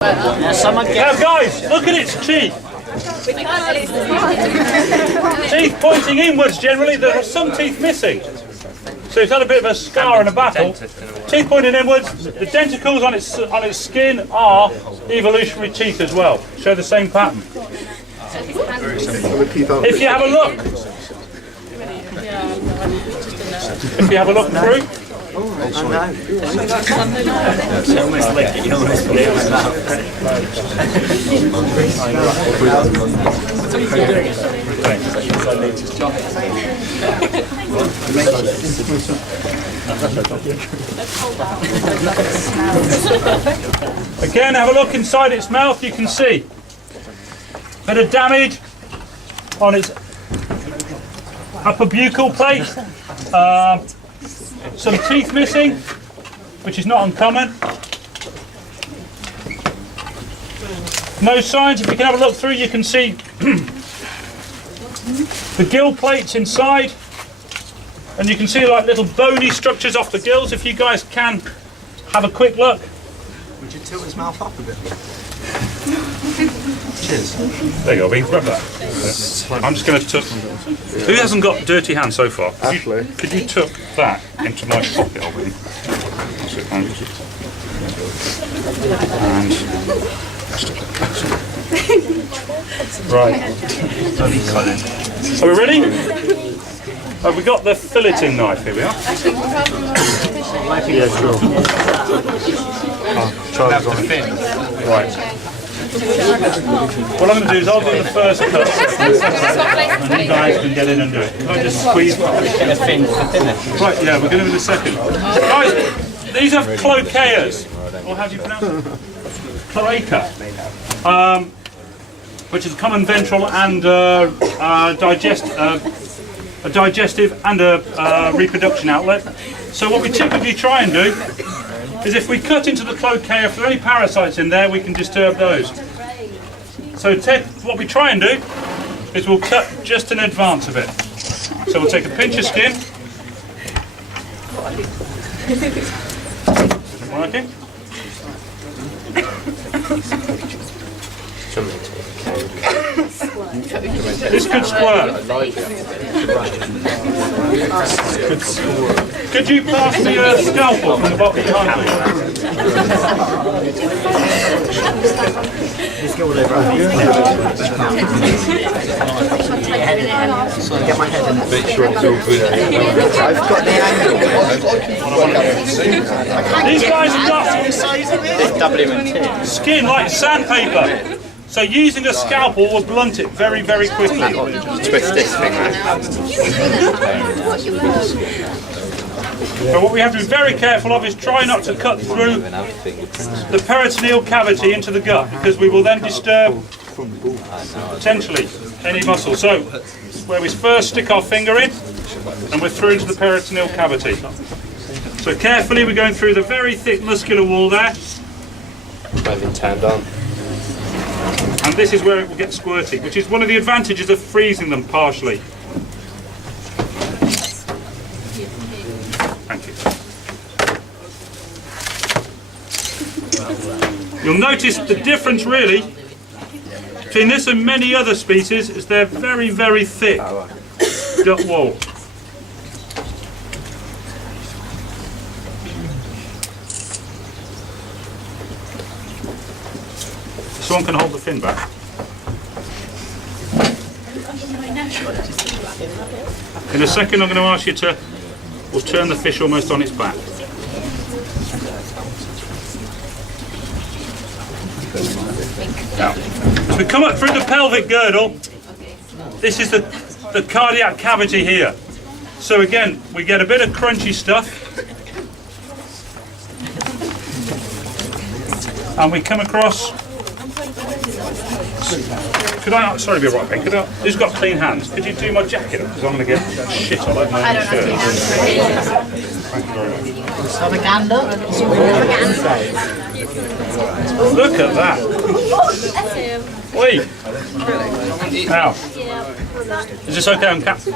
Now guys, look at its teeth. Teeth pointing inwards generally. There are some teeth missing. So it's had a bit of a scar and a battle. Teeth pointing inwards. The denticles on its skin are evolutionary teeth as well. Show the same pattern. If you have a look through. Again, have a look inside its mouth. You can see a bit of damage on its upper buccal plate. Some teeth missing, which is not uncommon. No signs. If you can have a look through, you can see the gill plates inside, and you can see like little bony structures off the gills. If you guys can have a quick look. Would you tilt his mouth up a bit? Cheers. There you go, Bing. Grab that. I'm just going to tuck. Who hasn't got dirty hands so far? Could you tuck that into my pocket, I'll win. Right. Are we ready? Have we got the filleting knife? Here we are. Yeah, sure. Right. What I'm going to do is I'll do the first cut, and you guys can get in and do it. Can I just squeeze? Right, yeah, we're going to do the second. Guys, these are cloacaas, or how do you pronounce it? Cloaca, which is a common ventral and a digestive and a reproduction outlet. So what we typically try and do is if we cut into the cloaca, if there are any parasites in there, we can disturb those. So what we try and do is we'll cut just in advance of it. So we'll take a pinch of skin. Isn't working? This could squirt. Could you pass the scalpel from the box behind me? Get my head in it. Make sure it's all good. I've got the angle. These guys have got skin like sandpaper. So using a scalpel will blunt it very, very quickly. Twist this thing. But what we have to be very careful of is try not to cut through the peritoneal cavity into the gut, because we will then disturb potentially any muscle. So where we first stick our finger in and we're through into the peritoneal cavity. So carefully we're going through the very thick muscular wall there. I've been turned on. And this is where it will get squirty, which is one of the advantages of freezing them partially. Thank you. You'll notice the difference really between this and many other species is their very, very thick gut wall. Someone can hold the fin back. In a second I'm going to ask you to we'll turn the fish almost on its back. Now, as we come up through the pelvic girdle, this is the cardiac cavity here. So again, we get a bit of crunchy stuff. And we come across Could I, sorry to be right, Ben, who's got clean hands? Could you do my jacket up? Because I'm going to get shit all over my shirt. Thank you very much. Look at that. Wait. Now, is this okay on cap? So,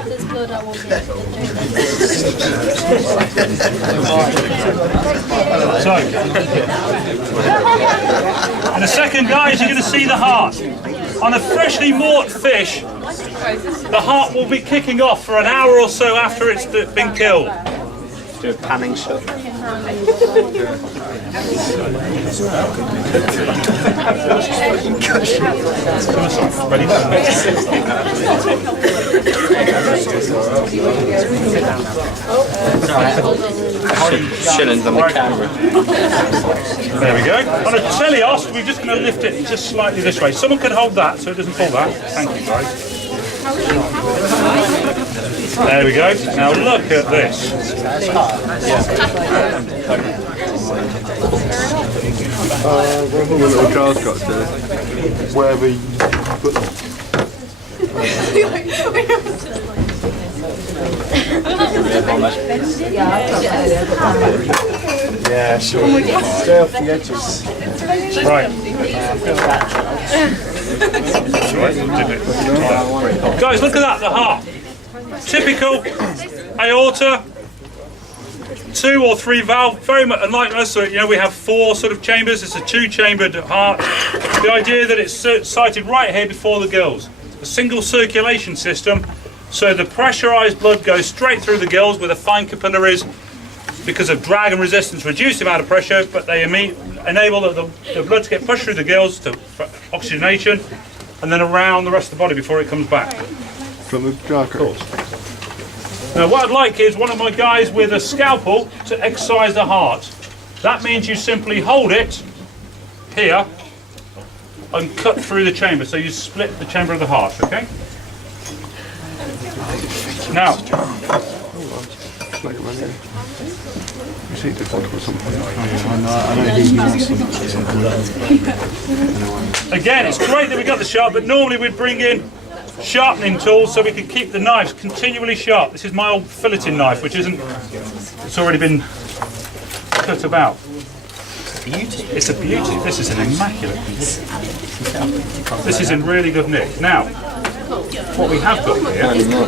in a second, guys, you're going to see the heart. On a freshly mortared fish, the heart will be kicking off for an hour or so after it's been killed. Do a panning shot. Shillings on the camera. There we go. On a teleost, we're just going to lift it just slightly this way. Someone can hold that so it doesn't fall back. Thank you, guys. There we go. Now look at this. One little jar's got to wherever you put them. Yeah, sure. Stay off the edges. Right. Guys, look at that, the heart. Typical aorta, 2 or 3 valve, very much unlike us. So, you know, we have 4 sort of chambers. It's a 2-chambered heart. The idea that it's sited right here before the gills. A single circulation system, so the pressurized blood goes straight through the gills with the fine capillaries. Because of drag and resistance, reduce the amount of pressure, but they enable the blood to get pushed through the gills for oxygenation, and then around the rest of the body before it comes back. From the jar, of course. Now what I'd like is one of my guys with a scalpel to excise the heart. That means you simply hold it here and cut through the chamber. So you split the chamber of the heart, okay? Now, again, it's great that we got the sharp, but normally we'd bring in sharpening tools so we can keep the knives continually sharp. This is my old filleting knife, which isn't, it's already been cut about. It's a beauty. This is an immaculate piece. This is in really good nick. Now, what we have got here is this.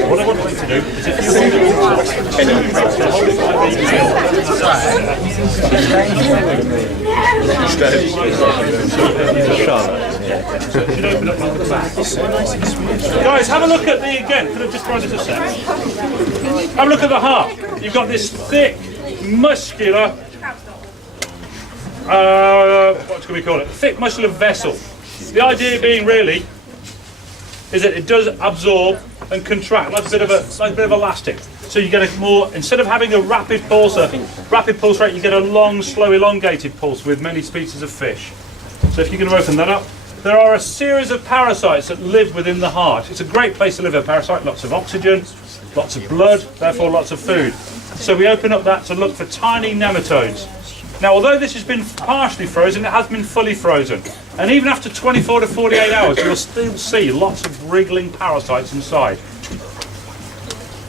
What I want you to do is if you hold it Guys, have a look at the, again, could I just try this a sec? Have a look at the heart. You've got this thick, muscular, what can we call it? Thick muscular vessel. The idea being really is that it does absorb and contract like a bit of elastic. So you get a more, instead of having a rapid pulse rate, you get a long, slow, elongated pulse with many species of fish. So if you can open that up, there are a series of parasites that live within the heart. It's a great place to live, a parasite, lots of oxygen, lots of blood, therefore lots of food. So we open up that to look for tiny nematodes. Now, although this has been partially frozen, it has been fully frozen. And even after 24 to 48 hours, you'll still see lots of wriggling parasites inside.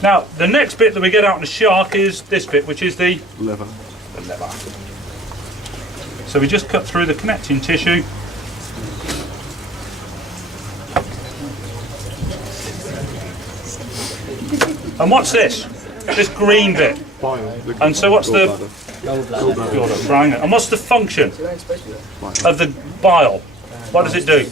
Now, the next bit that we get out in the shark is this bit, which is the liver. So we just cut through the connecting tissue. And what's this? This green bit. And so what's the gallbladder? And what's the function of the bile? What does it do?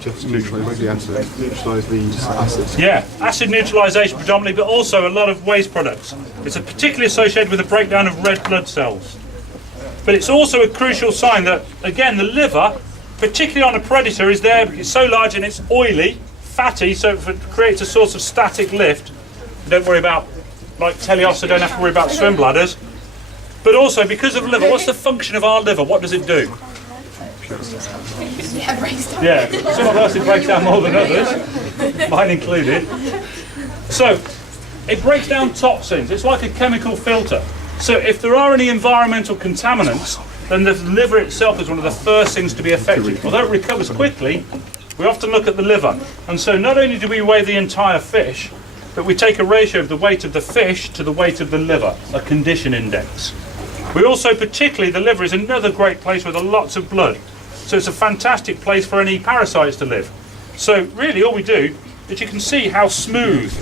Just neutralise the acid. Neutralise the acids. Yeah, acid neutralisation predominantly, but also a lot of waste products. It's particularly associated with the breakdown of red blood cells. But it's also a crucial sign that, again, the liver, particularly on a predator, is there because it's so large and it's oily, fatty, so it creates a source of static lift. Don't worry about, like teleosts, don't have to worry about swim bladders. But also, because of liver, what's the function of our liver? What does it do? Yeah, some of us it breaks down more than others, mine included. So, it breaks down toxins. It's like a chemical filter. So if there are any environmental contaminants, then the liver itself is one of the first things to be affected. Although it recovers quickly, we often look at the liver. And so not only do we weigh the entire fish, but we take a ratio of the weight of the fish to the weight of the liver, a condition index. We also, particularly, the liver is another great place with lots of blood. So it's a fantastic place for any parasites to live. So really all we do is you can see how smooth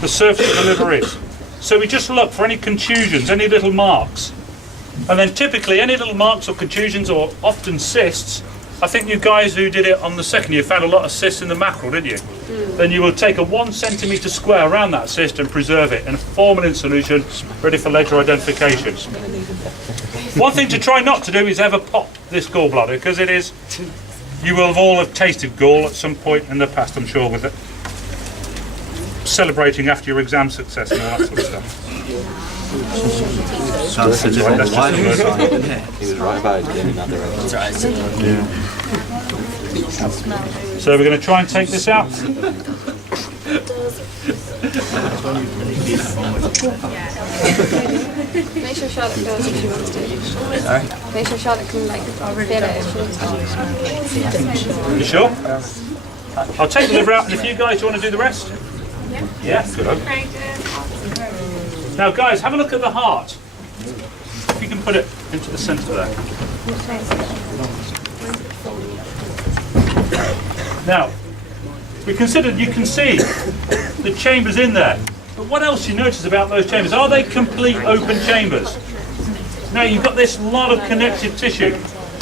the surface of the liver is. So we just look for any contusions, any little marks. And then typically any little marks or contusions or often cysts, I think you guys who did it on the second year found a lot of cysts in the mackerel, didn't you? Then you will take a 1 centimetre square around that cyst and preserve it in a formalin solution ready for later identification. One thing to try not to do is ever pop this gallbladder, because it is, you will have all have tasted gall at some point in the past, I'm sure, with it. Celebrating after your exam success and all that sort of stuff. That's just Right, that's just the word. He was right about it in another end. So we're going to try and take this out. Make sure Charlotte goes if she wants to. Sorry? Make sure Charlotte can feel it if she wants to. You sure? I'll take the liver out, and if you guys want to do the rest? Yeah, good. Now guys, have a look at the heart. If you can put it into the centre there. Now, we considered, you can see the chambers in there. But what else you notice about those chambers? Are they complete open chambers? Now you've got this lot of connective tissue.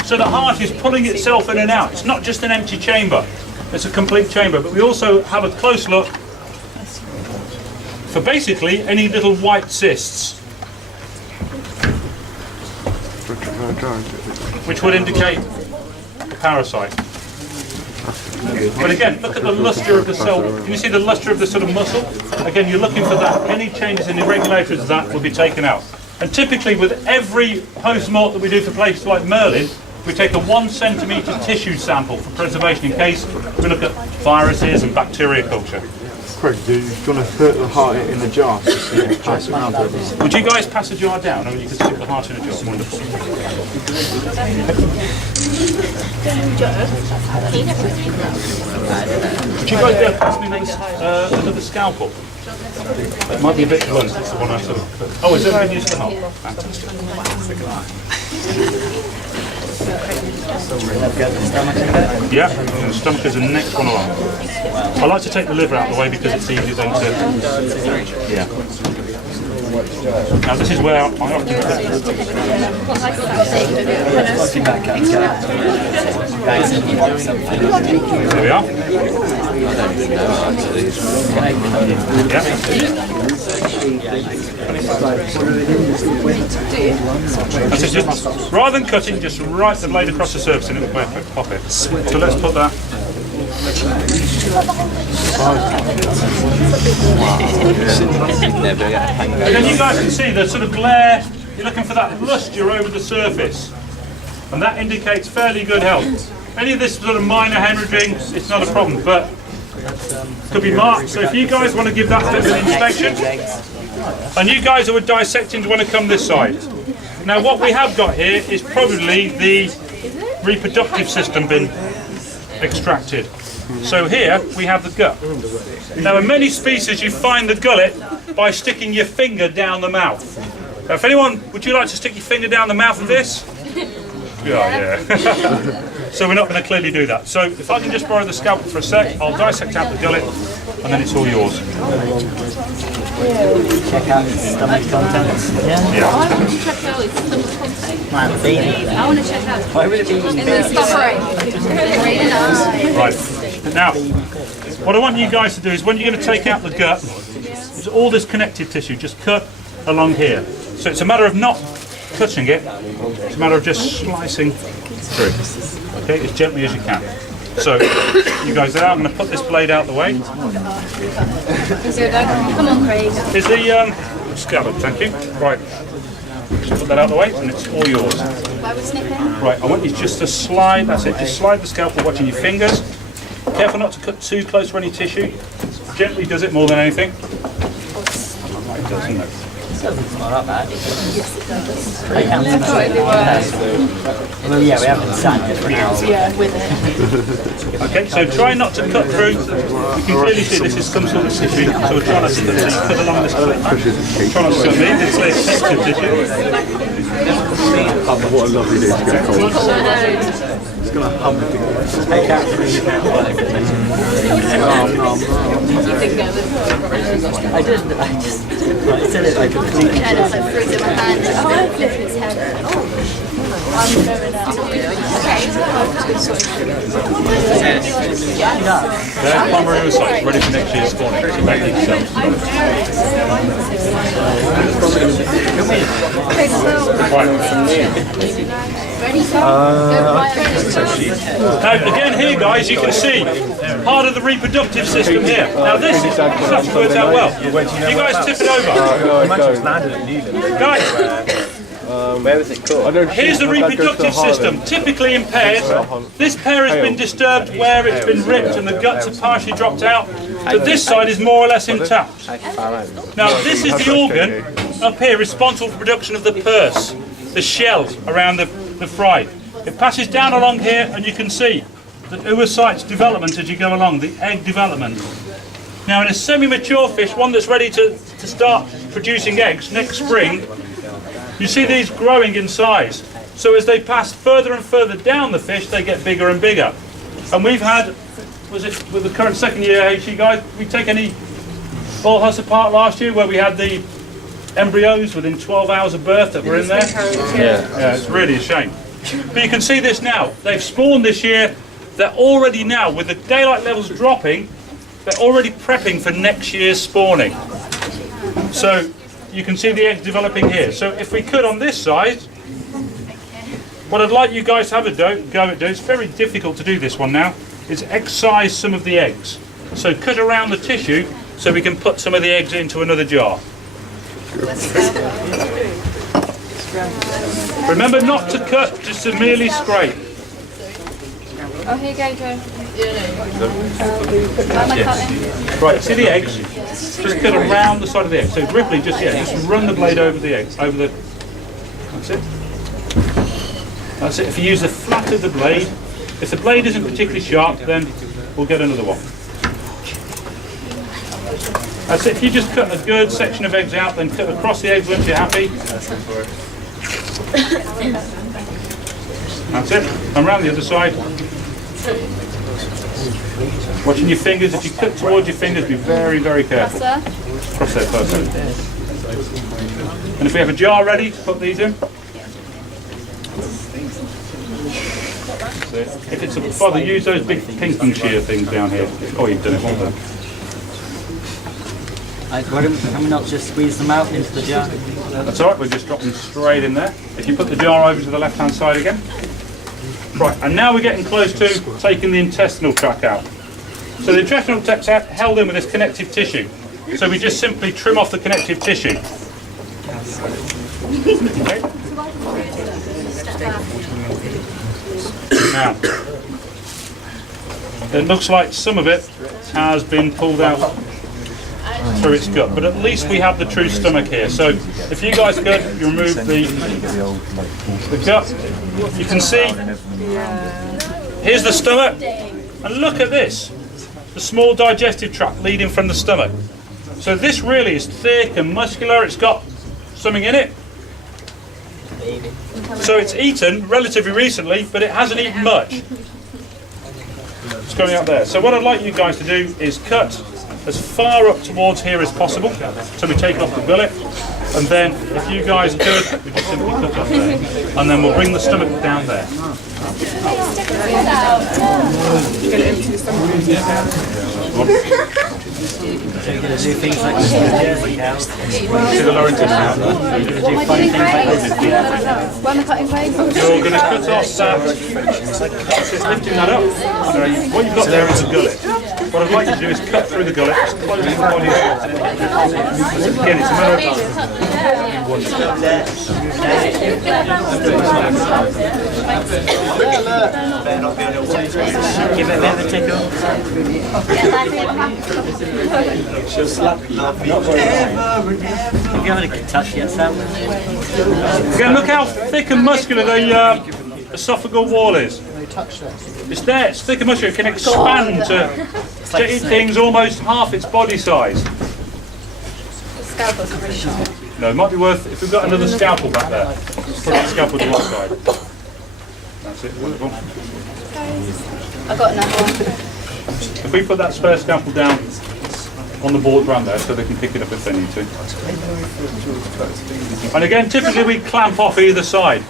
So the heart is pulling itself in and out. It's not just an empty chamber. It's a complete chamber. But we also have a close look for basically any little white cysts, which would indicate a parasite. But again, look at the luster of the cell. Can you see the luster of the sort of muscle? Again, you're looking for that. Any changes in irregularities of that will be taken out. And typically with every post-mort that we do for places like Merlin, we take a 1 centimetre tissue sample for preservation in case we look at viruses and bacteria culture. Craig, do you want to put the heart in the jar? Would you guys pass a jar down? I mean, you could stick the heart in a jar. Wonderful. Would you guys be able to pass me another scalpel? It might be a bit blunt. It's the one I sort of put. Oh, is it been used to help? Fantastic. Yeah, the stomach is the next one along. I like to take the liver out of the way because it's easier then to... Yeah. Now this is where I often put There we are. Yeah. Just, rather than cutting, just right the blade across the surface and it will pop it. So let's put that. And then you guys can see the sort of glare, you're looking for that luster over the surface. And that indicates fairly good health. Any of this sort of minor hemorrhaging, it's not a problem, but it could be marked. So if you guys want to give that a bit of an inspection, and you guys who are dissecting want to come this side. Now what we have got here is probably the reproductive system been extracted. So here we have the gut. Now in many species you find the gullet by sticking your finger down the mouth. Now if anyone, would you like to stick your finger down the mouth of this? Yeah. So we're not going to clearly do that. So if I can just borrow the scalpel for a sec, I'll dissect out the gullet and then it's all yours. Check out the stomach contents. Yeah. I want to check out its stomach contents. Like the baby. I want to check out. Why would it be? And then suffering. Right. Now, what I want you guys to do is when you're going to take out the gut, it's all this connective tissue, just cut along here. So it's a matter of not cutting it, it's a matter of just slicing through. Okay, as gently as you can. So, you guys there, I'm going to put this blade out the way. Come on, Craig. Is the scallop, thank you. Right, just put that out the way and it's all yours. Where we snipping? Right, I want you just to slide, that's it, just slide the scalpel watching your fingers. Careful not to cut too close to any tissue. Gently does it more than anything. It does, isn't it? not bad. I counted well, yeah, we haven't sat here for an hour. Yeah, with it. Okay, so try not to cut through. You can clearly see this is some sort of tissue, so we're trying not to cut along this clip. Try not to cut me, this is sensitive tissue. What a lovely day to get cold. It's going to hum the thing. Take out I said it like completely. And it's like fruit in my hand. Oh, I flip his head. I'm going out. There's primary oocytes ready for next year's spawning. So make these cells. Now again here guys, you can see part of the reproductive system here. Now this actually works out well. You guys tip it over. Guys, Where was it caught? here's the reproductive system, typically in pairs. This pair has been disturbed where it's been ripped and the guts have partially dropped out, but this side is more or less intact. Now this is the organ up here responsible for production of the purse, the shell around the fry. It passes down along here and you can see the oocytes development as you go along, the egg development. Now in a semi-mature fish, one that's ready to start producing eggs next spring, you see these growing in size. So as they pass further and further down the fish, they get bigger and bigger. And we've had, was it with the current second year HE guys, we take any bull huss apart last year where we had the embryos within 12 hours of birth that were in there? Yeah, it's really a shame. But you can see this now. They've spawned this year. They're already now, with the daylight levels dropping, they're already prepping for next year's spawning. So you can see the eggs developing here. So if we could on this side, what I'd like you guys to have a go at doing, it's very difficult to do this one now, is excise some of the eggs. So cut around the tissue so we can put some of the eggs into another jar. Remember not to cut, just to merely scrape. Oh, here you go, Joe. Right, see the eggs? Just cut around the side of the egg. So Ripley, just run the blade over the egg, over the. That's it. That's it. If you use the flat of the blade, if the blade isn't particularly sharp, then we'll get another one. That's it. If you just cut a good section of eggs out, then cut across the eggs once you're happy. That's it. And round the other side. Watching your fingers. If you cut towards your fingers, be very, very careful. Cross there first. And if we have a jar ready to put these in. If it's a bother, use those big pinking shear things down here. Oh, you've done it one there. Can we not just squeeze them out into the jar? That's alright, we'll just drop them straight in there. If you put the jar over to the left hand side again. Right, and now we're getting close to taking the intestinal tract out. So the intestinal tract's held in with this connective tissue. So we just simply trim off the connective tissue. Okay. Now, it looks like some of it has been pulled out through its gut, but at least we have the true stomach here. So if you guys could, you remove the gut, you can see, here's the stomach, and look at this, the small digestive tract leading from the stomach. So this really is thick and muscular, it's got something in it. So it's eaten relatively recently, but it hasn't eaten much. It's going out there. So what I'd like you guys to do is cut as far up towards here as possible, so we take off the gullet, and then if you guys could, we just simply cut up there, and then we'll bring the stomach down there. So you're going to do things like this with Jersey cows? See the lower intestine? What am I doing When am I cutting blades? You're going to cut off that, just lifting that up. So what you've got there is a gullet. What I'd like to do is cut through the gullet, as close to the body as possible. Again, it's a matter of Give it a bit of a tickle. She'll slap you. Not very Have you had a good touch yet, Sam? Again, look how thick and muscular the esophageal wall is. It's there, it's thick and muscular, it can expand to eat things almost half its body size. Scalpel's not really sharp. No, it might be worth, if we've got another scalpel back there, let's put that scalpel to one side. That's it, wonderful. I've got another one. If we put that spare scalpel down on the board around there so they can pick it up if they need to. And again, typically we clamp off either side.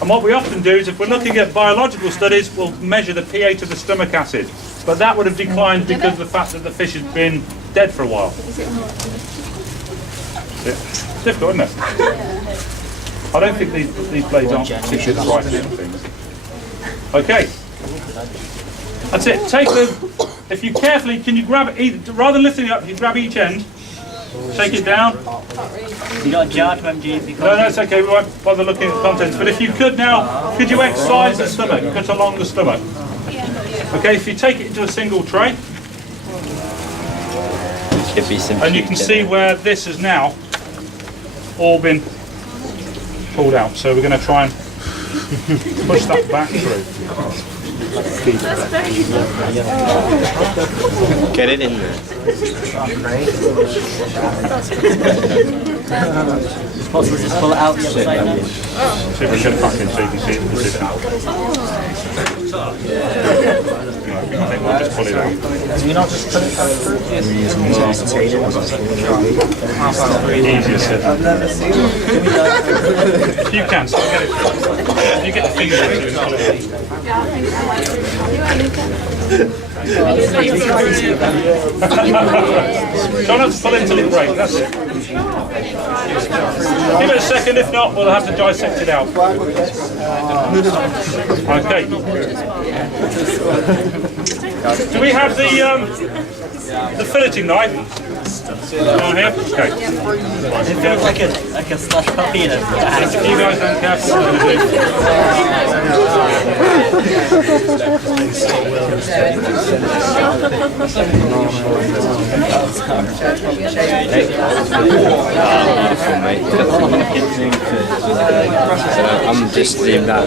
And what we often do is if we're looking at biological studies, we'll measure the pH of the stomach acid. But that would have declined because of the fact that the fish has been dead for a while. It's difficult, isn't it? I don't think these blades aren't particularly the right things. Okay. That's it. Take the, if you carefully, can you grab it, rather than lifting it up, you grab each end, take it down. You got a jar to empty it? No, it's okay, we won't bother looking at the contents. But if you could now, could you excise the stomach, cut along the stomach? Okay, if you take it into a single tray, and you can see where this has now all been pulled out. So we're going to try and push that back through. Get it in there. It's possible to just pull it out the other side then? See if we can get it back in so you can see it out. I think we'll just pull it out. Do you not just put it through? Easier said than done. If you can, so get it through. If you get the fingers into it, pull it Try not to pull it until it breaks, that's it. Give it a second, if not, we'll have to dissect it out. Okay. Do we have the filleting knife? Down here? Okay. It feels like a slush puppy in a bag. If you guys aren't careful, what I'm I'm just doing that.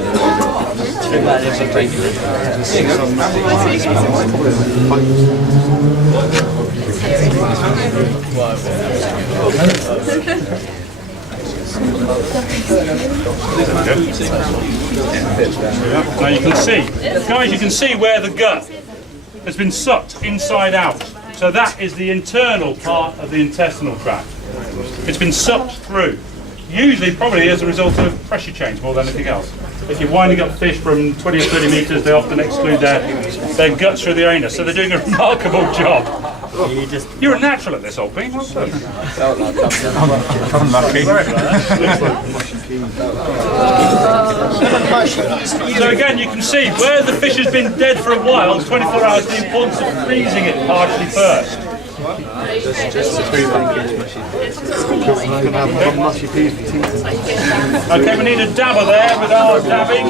Now you can see, guys, you can see where the gut has been sucked inside out. So that is the internal part of the intestinal tract. It's been sucked through, usually probably as a result of pressure change more than anything else. If you're winding up fish from 20 or 30 metres, they often exclude their guts through the anus, so they're doing a remarkable job. You're a natural at this, old Pete. Well done. I'm lucky. So again, you can see where the fish has been dead for a while, 24 hours, the importance of freezing it partially first. Okay, we need a dabber there with our dabbing.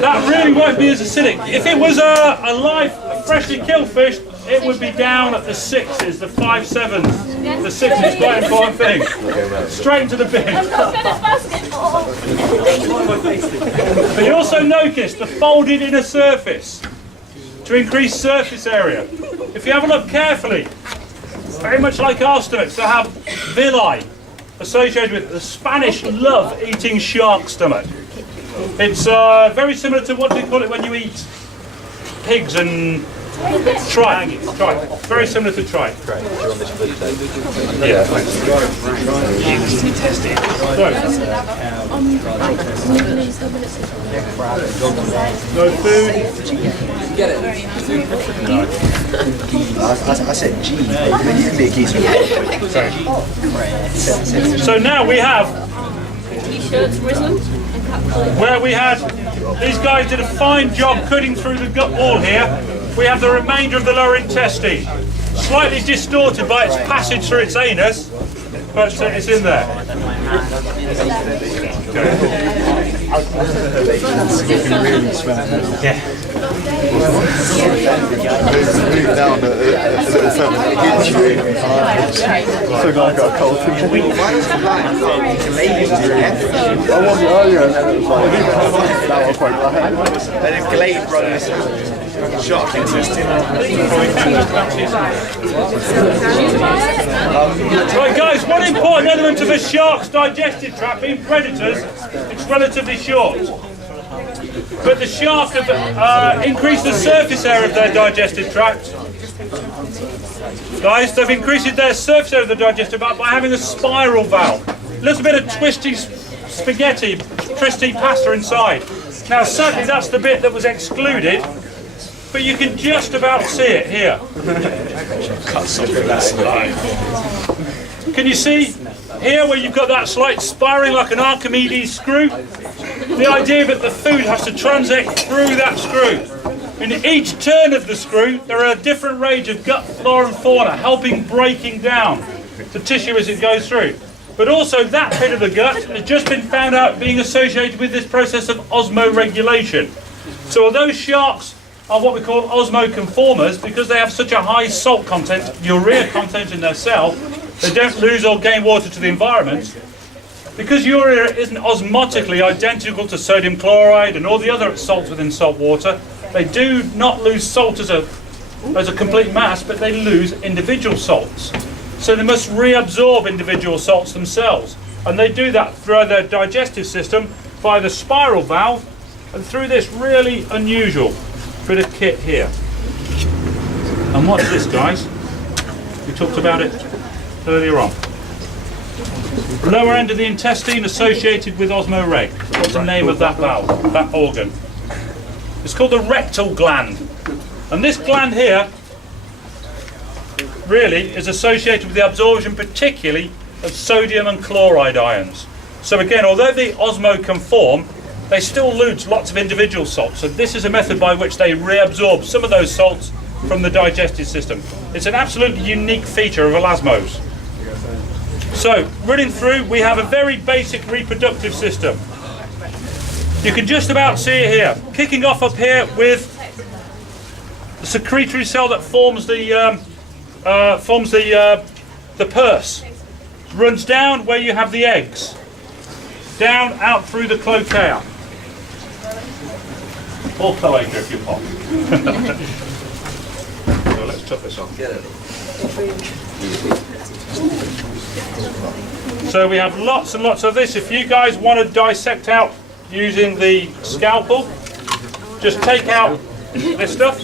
That really won't be as acidic. If it was a live, freshly killed fish, it would be down at the 6s, the 5, 7s. The 6 is quite an important thing. Straight into the bin. But you also notice the folded inner surface to increase surface area. If you have a look carefully, very much like our stomachs, they have villi associated with. The Spanish love eating shark stomach. It's very similar to what do you call it when you eat pigs and Trike. Very similar to trike. Yeah. No food. I said G. You can be a geezer. So now we have where we had these guys did a fine job cutting through the gut wall here. We have the remainder of the lower intestine, slightly distorted by its passage through its anus, but it's in there. Move down a little further. So I got a cold thing. I wasn't earlier and then it was like, that was quite bad. And then Glade runs shark intestine. Right guys, one important element of a shark's digestive tract, being predators, it's relatively short. But the shark have increased the surface area of their digestive tract. Guys, they've increased their surface area of the digestive tract by having a spiral valve. A little bit of twisty spaghetti, twisty pasta inside. Now sadly that's the bit that was excluded, but you can just about see it here. Can you see here where you've got that slight spiraling like an Archimedes screw? The idea that the food has to transit through that screw. In each turn of the screw, there are a different range of gut flora and fauna helping breaking down the tissue as it goes through. But also that bit of the gut has just been found out being associated with this process of osmoregulation. So although sharks are what we call osmoconformers, because they have such a high salt content, urea content in their cell, they don't lose or gain water to the environment. Because urea isn't osmotically identical to sodium chloride and all the other salts within salt water, they do not lose salt as a complete mass, but they lose individual salts. So they must reabsorb individual salts themselves. And they do that through their digestive system via the spiral valve and through this really unusual bit of kit here. And what's this, guys? We talked about it earlier on. Lower end of the intestine associated with osmoreg. What's the name of that valve, that organ? It's called the rectal gland. And this gland here really is associated with the absorption particularly of sodium and chloride ions. So again, although they osmoconform, they still lose lots of individual salts. So this is a method by which they reabsorb some of those salts from the digestive system. It's an absolutely unique feature of elasmos. So, running through, we have a very basic reproductive system. You can just about see it here. Kicking off up here with the secretory cell that forms the purse. Runs down where you have the eggs. Down, out through the cloaca. Or cloaca if you pop. So let's chop this off. So we have lots and lots of this. If you guys want to dissect out using the scalpel, just take out this stuff.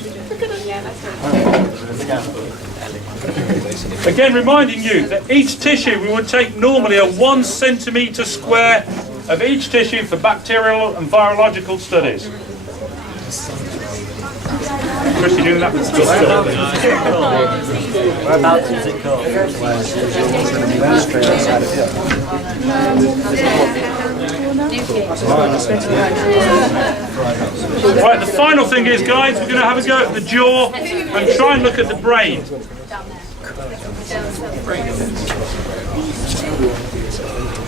Again, reminding you that each tissue we would take normally a 1 centimetre square of each tissue for bacterial and virological studies. Chris, you doing that? Whereabouts is it called? Right, the final thing is, guys, we're going to have a go at the jaw and try and look at the brain.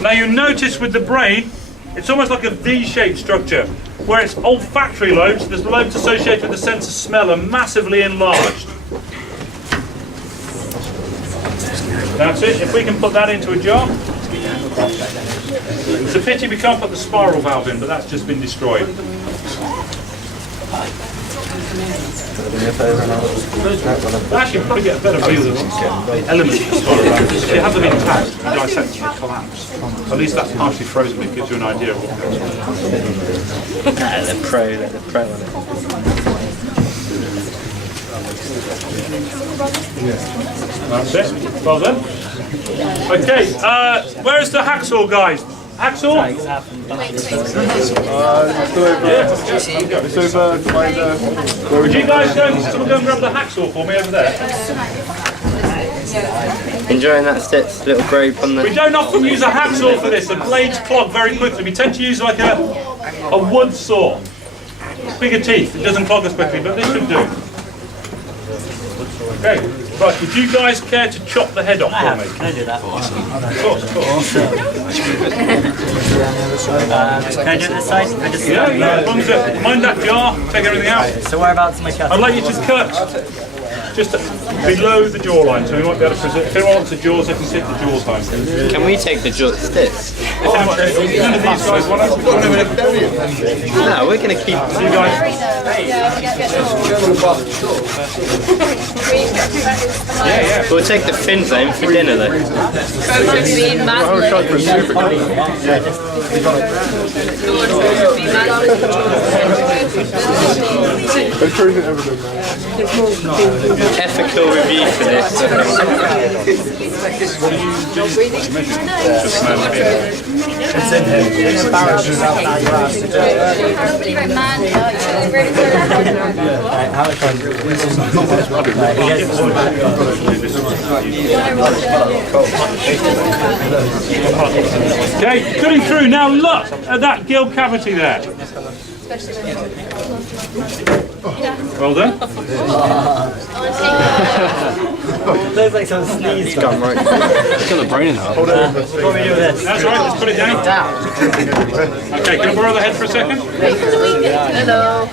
Now you notice with the brain, it's almost like a V-shaped structure, where its olfactory lobes, there's lobes associated with the sense of smell, are massively enlarged. That's it. If we can put that into a jar. It's a pity we can't put the spiral valve in, but that's just been destroyed. Actually, probably get a better view of the elements of the spiral valve. If you have them intact, you dissect them, they collapse. At least that's partially frozen, but it gives you an idea of what goes on. They're pro on it. That's it. Well done. Okay, where's the hacksaw, guys? Hacksaw? It's over by the... Would you guys go and grab the hacksaw for me over there? Enjoying that little grape on We the... don't often use a hacksaw for this. The blades clog very quickly. We tend to use like a wood saw. Bigger teeth. It doesn't clog as quickly, but this should do. Okay. Right. Would you guys care to chop the head off for me? Can I do that? Of course. Of course. Can I do it this side? Yeah. As long as mind that jar. Take everything out. So whereabouts am I cutting? I'd like you to cut just below the jawline, so we might be able to preserve. If anyone wants the jaws, they can sit the jaws home. Can we take the sticks? None of these guys want us. No, we're going to keep... See you guys. We'll take the fins home for dinner though. Ethical review for this. Okay, cutting through. Now look at that gill cavity there. Well done. Looks like some sneeze. Gone right. It's got the brain in it. What do we do with this? That's right, let's put it down. Okay, can I borrow the head for a second? Hello.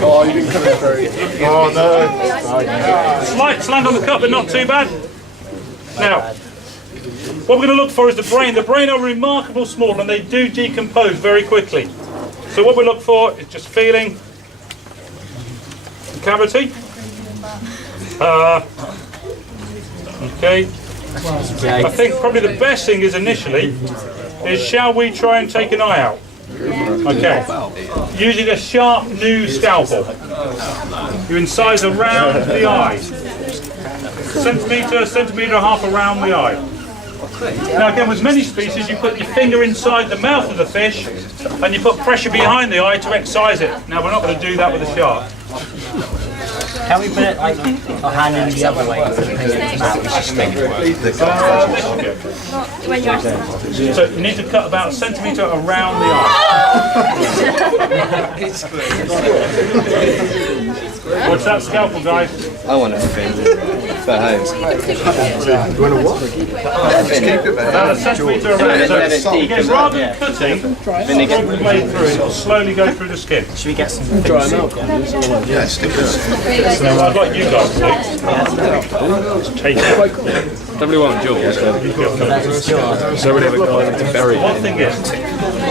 Oh, you didn't cut it very... Oh, no. Slight slant on the cut, but not too bad. Now, what we're going to look for is the brain. The brain are remarkably small and they do decompose very quickly. So what we look for is just feeling the cavity. Okay. I think probably the best thing is initially is shall we try and take an eye out? Okay. Using a sharp new scalpel. You incise around the eye. Centimetre and a half around the eye. Now again, with many species, you put your finger inside the mouth of the fish and you put pressure behind the eye to excise it. Now we're not going to do that with a shark. Can we put it like our hand in the other way? So you need to cut about a centimetre around the eye. What's that scalpel, guys? I want a fin for home. You want to what? About a centimetre around. So again, rather than cutting, stroke the blade through it, it'll slowly go through the skin. Should we get some? Now what I'd like you guys to do is take it. Nobody wants jaws. Nobody ever got to bury it. One thing is,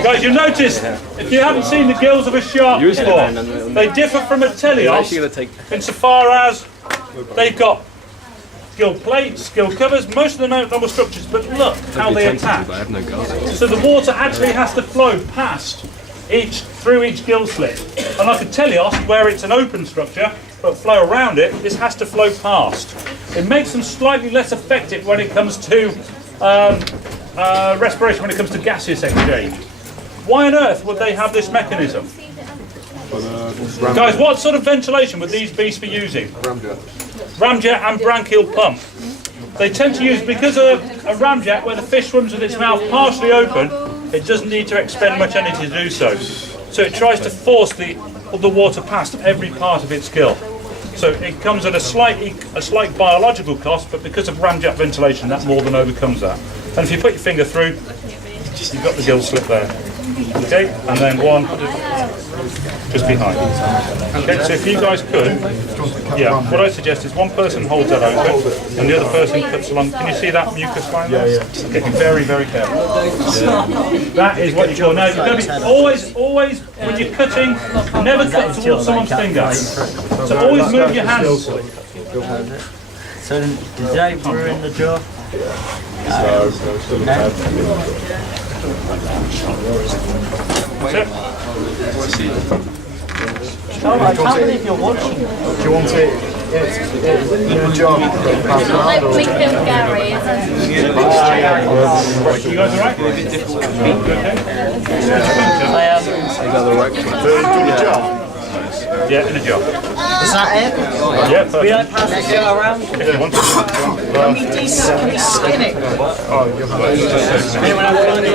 guys, you notice, if you haven't seen the gills of a shark before, they differ from a teleos insofar as they've got gill plates, gill covers, most of the normal structures, but look how they attach. So the water actually has to flow past through each gill slit. Unlike a teleos, where it's an open structure, but flow around it, this has to flow past. It makes them slightly less effective when it comes to respiration, when it comes to gaseous exchange. Why on earth would they have this mechanism? Guys, what sort of ventilation would these beasts be using? Ramjet and branchial pump. They tend to use, because of a ramjet where the fish swims with its mouth partially open, it doesn't need to expend much energy to do so. So it tries to force the water past every part of its gill. So it comes at a slight biological cost, but because of ramjet ventilation, that more than overcomes that. And if you put your finger through, you've got the gill slit there. Okay, and then one just behind. Okay, so if you guys could, yeah, what I suggest is one person holds that open and the other person cuts along. Can you see that mucus line? Yeah, yeah. Okay, be very, very careful. That is what you call. Now, you've got to be always, when you're cutting, never cut towards someone's finger. So always move your hands. So did I ruin the jaw? That's it. Oh, I can't believe you're watching it. Do you want it Like Lincoln Gary, You guys alright? You got the right one. Yeah, in a jar. Is that it? Yeah, perfect. We don't pass it around. If you want to. Can we skin it? Anyone else got any?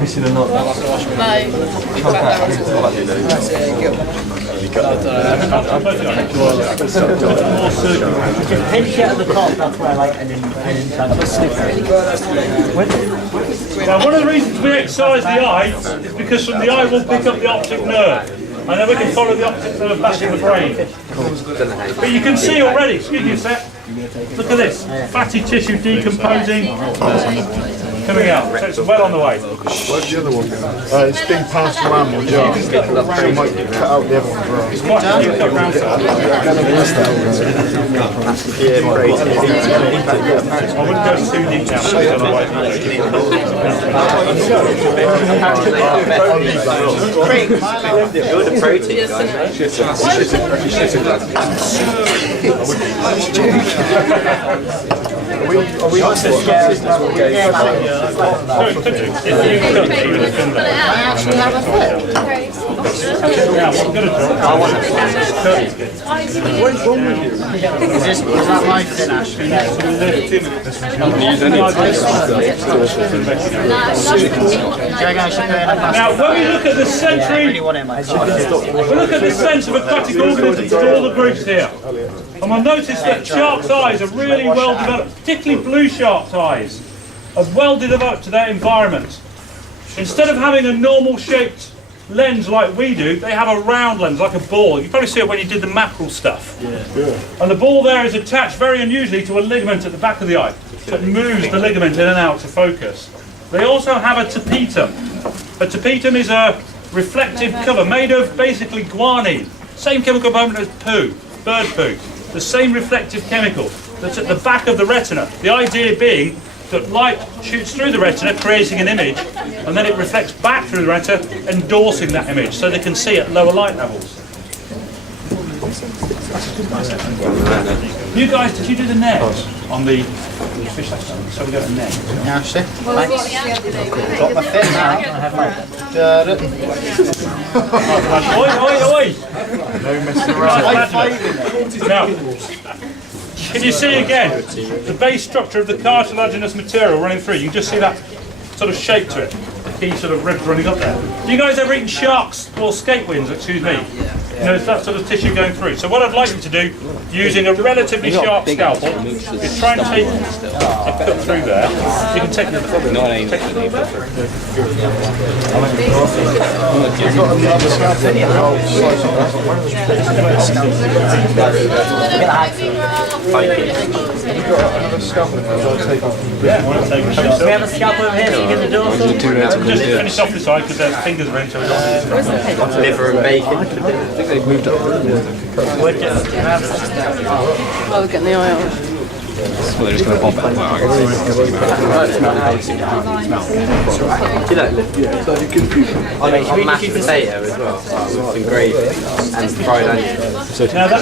Missing a knot. Pinch it at the top, that's where like an Now, one of the reasons we excise the eye is because from the eye we'll pick up the optic nerve, and then we can follow the optic nerve back to the brain. But you can see already, excuse me a sec, look at this, fatty tissue decomposing, coming out, so it's well on the way. Where's the other one? It's being passed around the jar. So you might cut out the other one. It's quite a few cut round size. I wouldn't go too deep down, so it's on the way. You're the protein guy, Are we not so scared? No, it could do. If you cut through the fin there. I actually have a foot. Yeah, what I'm going to do, I want to cut. Is that my finish? Now, when we look at the sensory, we look at the sense of aquatic organisms to all the groups here, and we'll notice that sharks' eyes are really well developed, particularly blue sharks' eyes, are well developed to their environment. Instead of having a normal shaped lens like we do, they have a round lens, like a ball. You probably see it when you did the mackerel stuff. And the ball there is attached very unusually to a ligament at the back of the eye. So it moves the ligament in and out to focus. They also have a tapetum. A tapetum is a reflective cover made of basically guanine. Same chemical component as poo, bird poo. The same reflective chemical that's at the back of the retina. The idea being that light shoots through the retina, creating an image, and then it reflects back through the retina, endorsing that image, so they can see at lower light levels. You guys, did you do the net on the fish tank? So we got a net. Yeah, see? Well, what the other day? Got my fin now. I have Oi, oi, oi! No messing around. Now, can you see again the base structure of the cartilaginous material running through? You can just see that sort of shape to it, the key sort of ribs running up there. Do you guys ever eaten sharks or skate wings, excuse me? You know, it's that sort of tissue going through. So what I'd like you to do, using a relatively sharp scalpel, is try and take a cut through there. You can take the We have a scalpel over here, so you get the dorsal. just finish off this side because their fingers are in, so we don't liver and bacon. I think they've moved up. Oh, we're getting the oil. Well, they're just going to bomb it. I make mashed potato as well, with some gravy and fried onion. Now that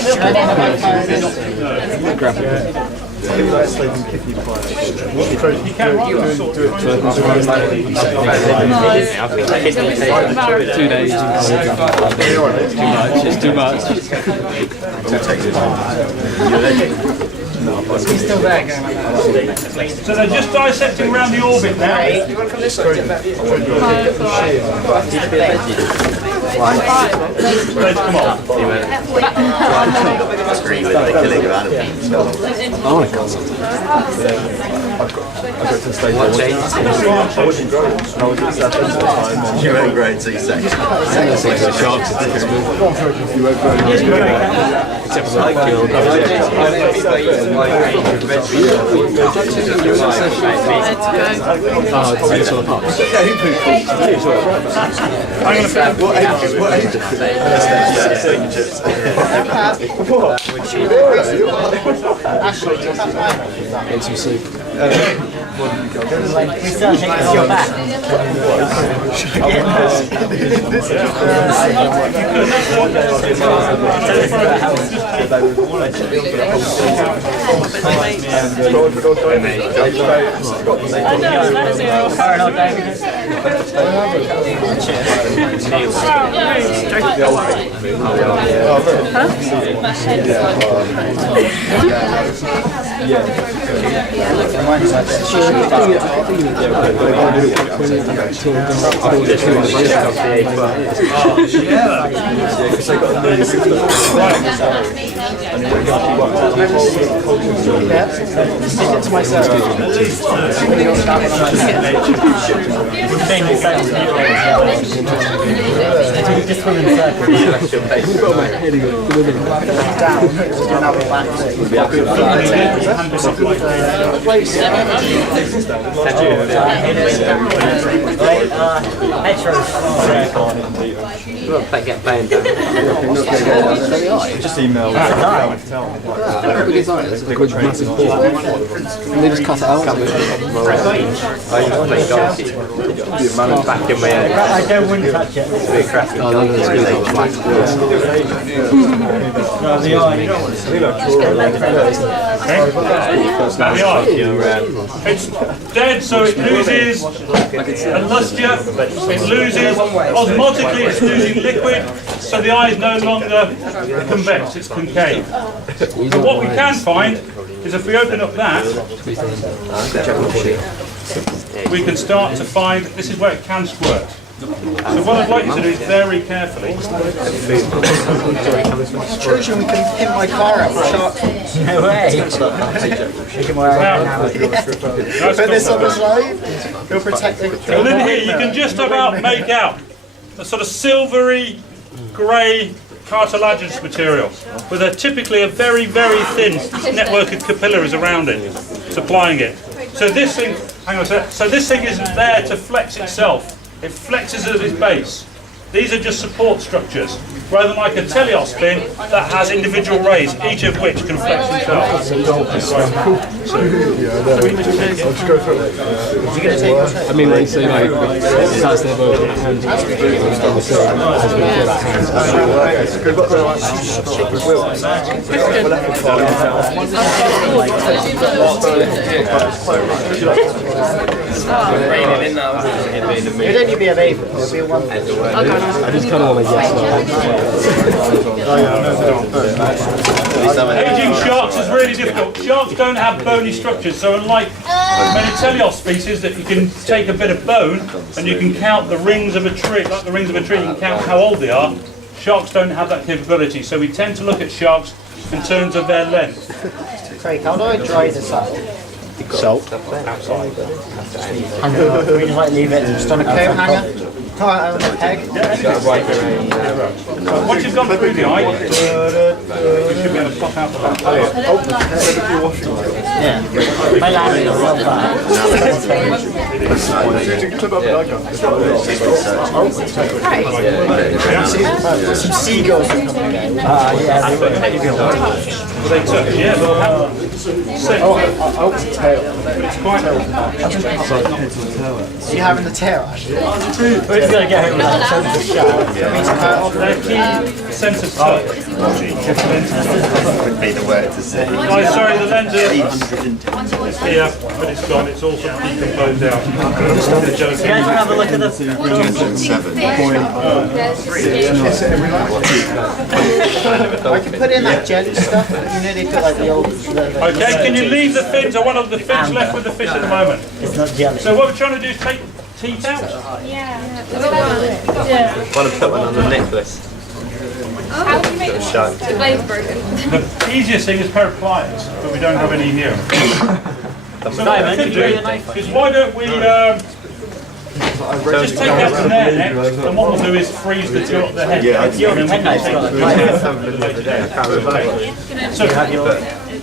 You can right, do it. 2 days. It's too much. He's still there going like So they're just dissecting around the orbit now. Let's come on. You went great C-section. Get some sleep. We still think it's your back. Get playing down. Just email. They just cut it out. Back in my head. I wouldn't touch it. It's dead, so it loses luster, it loses osmotically, it's losing liquid, so the eye is no longer convex, it's concave. But what we can find is if we open up that, we can start to find, this is where it can squirt. So what I'd like you to do is very carefully. Intrusion, we can hit my car out with shark. No way. Put this on the side. You'll protect it. And in here you can just about make out a sort of silvery grey cartilaginous material with typically a very, very thin network of capillaries around it, supplying it. So this thing, hang on a sec, so this thing isn't there to flex itself. It flexes at its base. These are just support structures, rather than like a teleos fin that has individual rays, each of which can flex itself. I mean, when you say like, size their boat and It'd only be a baby. It'll be a one. I just kind of want to guess. Aging sharks is really difficult. Sharks don't have bony structures, so unlike many teleos species that you can take a bit of bone and you can count the rings of a tree, like the rings of a tree, you can count how old they are. Sharks don't have that capability, so we tend to look at sharks in terms of their length. Craig, how do I dry this up? Salt. We just like leave it just on a coat hanger. Tie it on a peg. Once you've gone through the eye, you should be able to pop out the back. Yeah. My landing is well bad. Some seagulls are coming again. Yeah. They took, yeah, they'll have it's quite Are you having the tail actually? We're just going to get him with that their key sense of touch. Would be the word to say. Oh, sorry, the lens is here, but it's gone. It's all sort of decomposed out. You guys want to have a look at this? I can put in that jelly stuff. You know they put like the old... Okay, can you leave the fins, or one of the fins left with the fish at the moment? It's not jelly. So what we're trying to do is take teeth out. Want to put one on the necklace? How do you make the blade's broken? The easiest thing is pair of pliers, but we don't have any here. So what we could do is why don't we just take out the nair next, and what we'll do is freeze the head. Yeah, and then we can take the so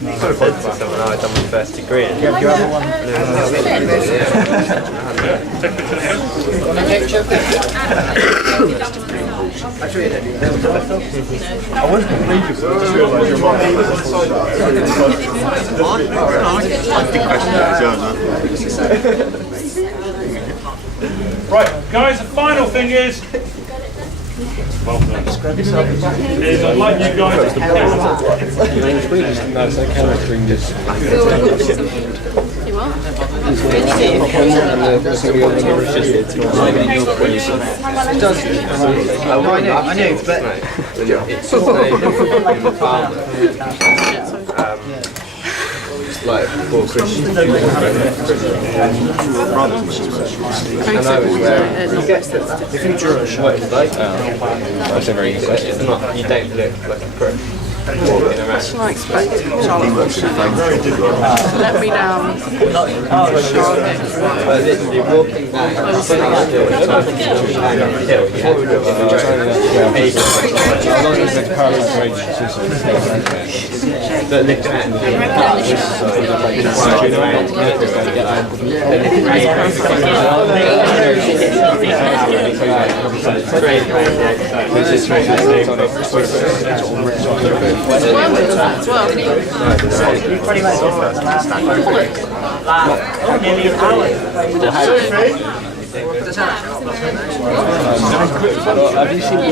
Said to someone, I done my first degree. You have your other one. take a picture of the head. I wouldn't believe it, but I just realised your mum. Right, guys, the final thing is, well done. Is I'd like you guys to count. No, it's okay, let's bring this. You what? I knew, but it's like before Christian. I know the future of what it's like. That's a very good question. It's not. You don't look like a crook walking around. I expect Charlotte. Let me down. But literally walking down, but looking at As well. Pretty much nearly an hour. Have you seen the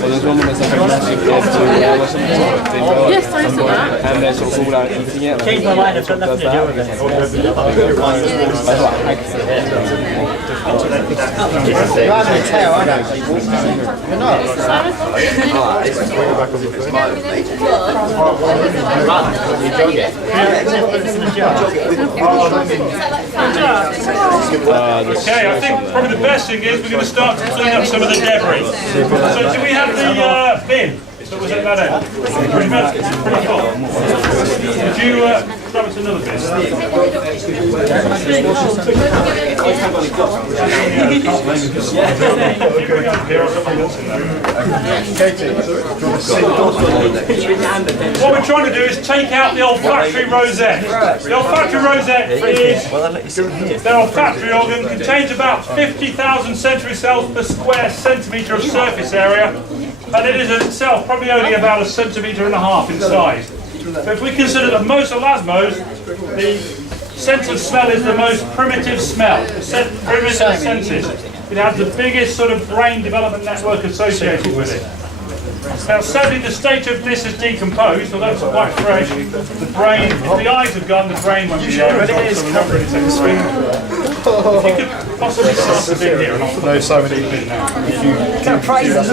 there's one that's like a massive or something? Yes, I saw that. And they're sort of all out eating it. Change my mind, I've got nothing to do with it. You're having a tail, aren't you? You're not. Okay, I think probably the best thing is we're going to start to clean up some of the debris. So do we have the bin that was at that end? Pretty much, pretty full. Would you grab us another bin? What we're trying to do is take out the olfactory rosette. The olfactory rosette is the olfactory organ, contains about 50,000 sensory cells per square centimetre of surface area, and it is itself probably only about 1.5 centimetres in size. But if we consider that most elasmos, the sense of smell is the most primitive smell, the primitive senses. It has the biggest sort of brain development network associated with it. Now sadly the state of this is decomposed, although it's quite fresh. The brain, if the eyes have gone, the brain won't be there. But it is covered in a swing. If you could possibly start a bit here and not know so many bits now. Praise the